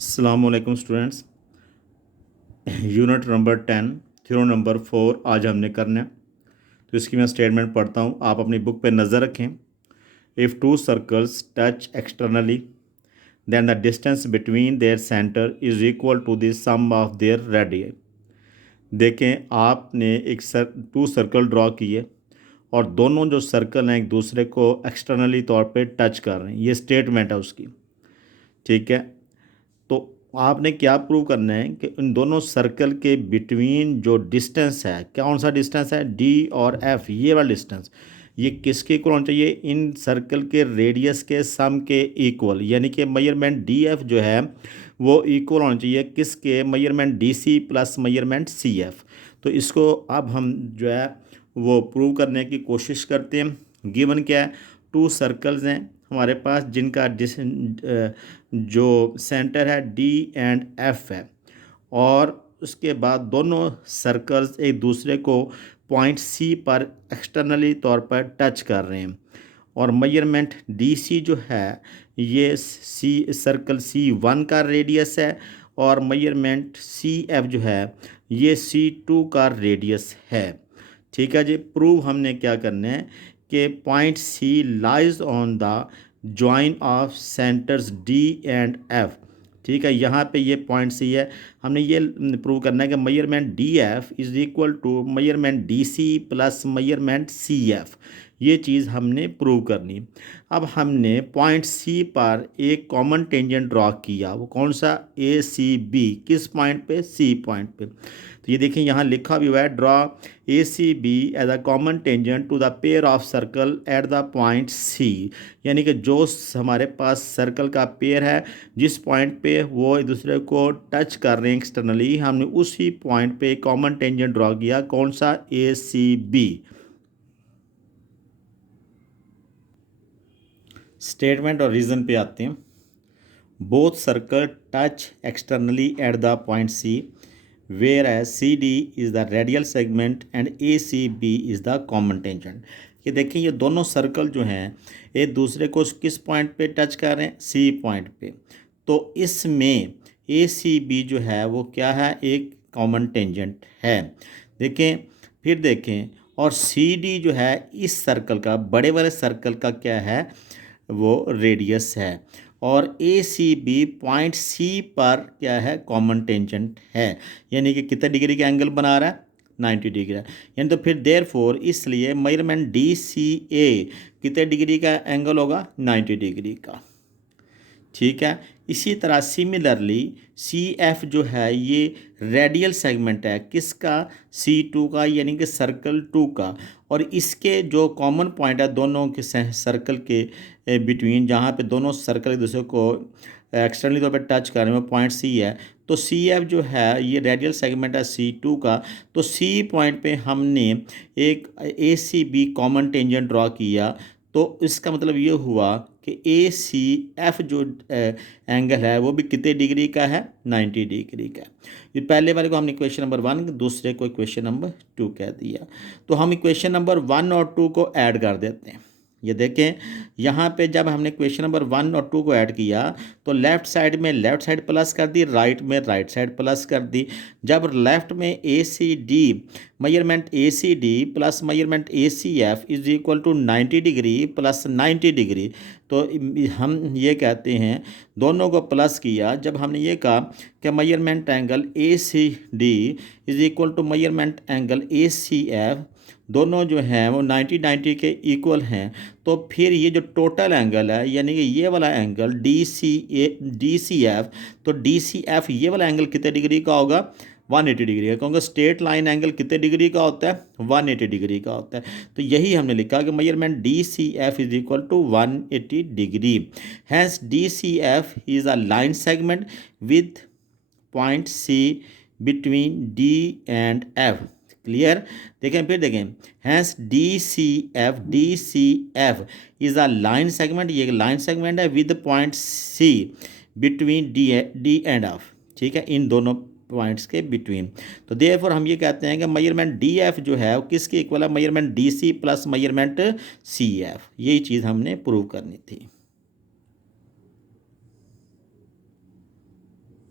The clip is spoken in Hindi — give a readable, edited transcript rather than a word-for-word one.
अस्सलामुअलैकुम students. Unit number 10 theorem number 4 आज हमने करना है। तो इसकी मैं स्टेटमेंट पढ़ता हूँ, आप अपनी बुक पे नज़र रखें। If two circles touch externally then the distance between their centre is equal to the sum of their radius. देखें, आपने टू सर्कल ड्रॉ किए और दोनों जो सर्कल हैं एक दूसरे को एक्सटर्नली तौर पे टच कर रहे हैं। ये स्टेटमेंट है उसकी, ठीक है। तो आपने क्या प्रूव करना है कि इन दोनों सर्कल के बिटवीन जो डिस्टेंस है, कौन सा डिस्टेंस है, डी और एफ, ये वाला डिस्टेंस, ये किसके इक्वल होना चाहिए, इन सर्कल के रेडियस के सम के इक्वल। यानी कि मेजरमेंट डी एफ जो है वो इक्वल होना चाहिए किसके, measurement D C plus measurement C F. तो इसको अब हम जो है वो प्रूव करने की कोशिश करते हैं। गिवन क्या है, टू सर्कल्स हैं हमारे पास जिनका जो सेंटर है डी एंड एफ है, और उसके बाद दोनों सर्कल्स एक दूसरे को पॉइंट सी पर एक्सटर्नली तौर पर टच कर रहे हैं। और मेजरमेंट डी सी जो है ये सी सर्कल सी वन का रेडियस है, और मेजरमेंट सी एफ जो है ये सी टू का रेडियस है। ठीक है जी। प्रूव हमने क्या करना है कि point C lies on the join of centres D and F. ठीक है, यहाँ पे ये पॉइंट सी है। हमने ये प्रूव करना है कि measurement D F is equal to measurement D C plus measurement C F. ये चीज़ हमने प्रूव करनी। अब हमने पॉइंट सी पर एक कॉमन टेंजेंट ड्रॉ किया, वो कौन सा, ए सी बी। किस पॉइंट पे, सी पॉइंट पे। तो ये देखें यहाँ लिखा भी हुआ है, draw A C B as a common tangent to the pair of circle at the point C. यानी कि जो हमारे पास सर्कल का पेयर है जिस पॉइंट पे वो एक दूसरे को टच कर रहे हैं एक्सटर्नली, हमने उसी पॉइंट पे कॉमन टेंजेंट ड्रॉ किया, कौन सा, ए सी बी। स्टेटमेंट और रीज़न पे आते हैं। Both circle touch externally at the point C whereas C D is the radial segment and A C B is the common tangent. ये देखिए, ये दोनों सर्कल जो हैं एक दूसरे को किस पॉइंट पे टच कर रहे हैं, सी पॉइंट पे। तो इसमें ए सी बी जो है वो क्या है, एक कॉमन टेंजेंट है। देखें, फिर देखें, और सी डी जो है इस सर्कल का, बड़े वाले सर्कल का क्या है, वो रेडियस है। और ए सी बी पॉइंट सी पर क्या है, कॉमन टेंजेंट है। यानी कि कितने डिग्री का एंगल बना रहा है, 90 डिग्री है। यानी तो फिर देयरफॉर इसलिए मेजरमेंट डी सी ए कितने डिग्री का एंगल होगा, 90 डिग्री का। ठीक है। इसी तरह सिमिलरली सी एफ जो है ये रेडियल सेगमेंट है किसका, सी टू का, यानी कि सर्कल टू का। और इसके जो कॉमन पॉइंट है दोनों के सर्कल के बिटवीन, जहाँ पे दोनों सर्कल एक दूसरे को एक्सटर्नली तौर पे टच कर रहे हैं, पॉइंट सी है। तो सी एफ जो है ये रेडियल सेगमेंट है सी टू का। तो सी पॉइंट पे हमने एक A C B common tangent draw किया। तो इसका मतलब ये हुआ कि ए सी एफ जो एंगल है वो भी कितने डिग्री का है, 90 डिग्री का। ये पहले वाले को हमने इक्वेशन नंबर 1, दूसरे को इक्वेशन नंबर 2 कह दिया। तो हम इक्वेशन नंबर 1 और 2 को ऐड कर देते हैं। ये देखें, यहाँ पे जब हमने क्वेश्चन नंबर 1 और 2 को ऐड किया तो लेफ़्ट साइड में लेफ़्ट साइड प्लस कर दी, राइट में राइट साइड प्लस कर दी। जब लेफ़्ट में A C D measurement A C D plus measurement A C F is equal to 90 degree plus 90 degree, तो हम ये कहते हैं दोनों को प्लस किया। जब हमने ये कहा कि measurement angle A C D is equal to measurement angle A C F, दोनों जो हैं वो 90 के इक्वल हैं। तो फिर ये जो टोटल एंगल है, यानी कि ये वाला एंगल डी सी एफ, तो डी सी एफ ये वाला एंगल कितने डिग्री का होगा, 180 डिग्री का। क्योंकि स्ट्रेट लाइन एंगल कितने डिग्री का होता है, 180 डिग्री का होता है। तो यही हमने लिखा कि measurement D C F is equal to 180 degree. Hence D C F is a line segment with point C between D and F. Clear. देखें, फिर देखें, hence D C F is a line segment, ये लाइन सेगमेंट है with point C between D and F. ठीक है, इन दोनों पॉइंट्स के बिटवीन। तो देयरफॉर हम ये कहते हैं कि मेजरमेंट डी एफ जो है वो किसके इक्वल है, measurement D C plus measurement C F. यही चीज़ हमने प्रूव करनी थी।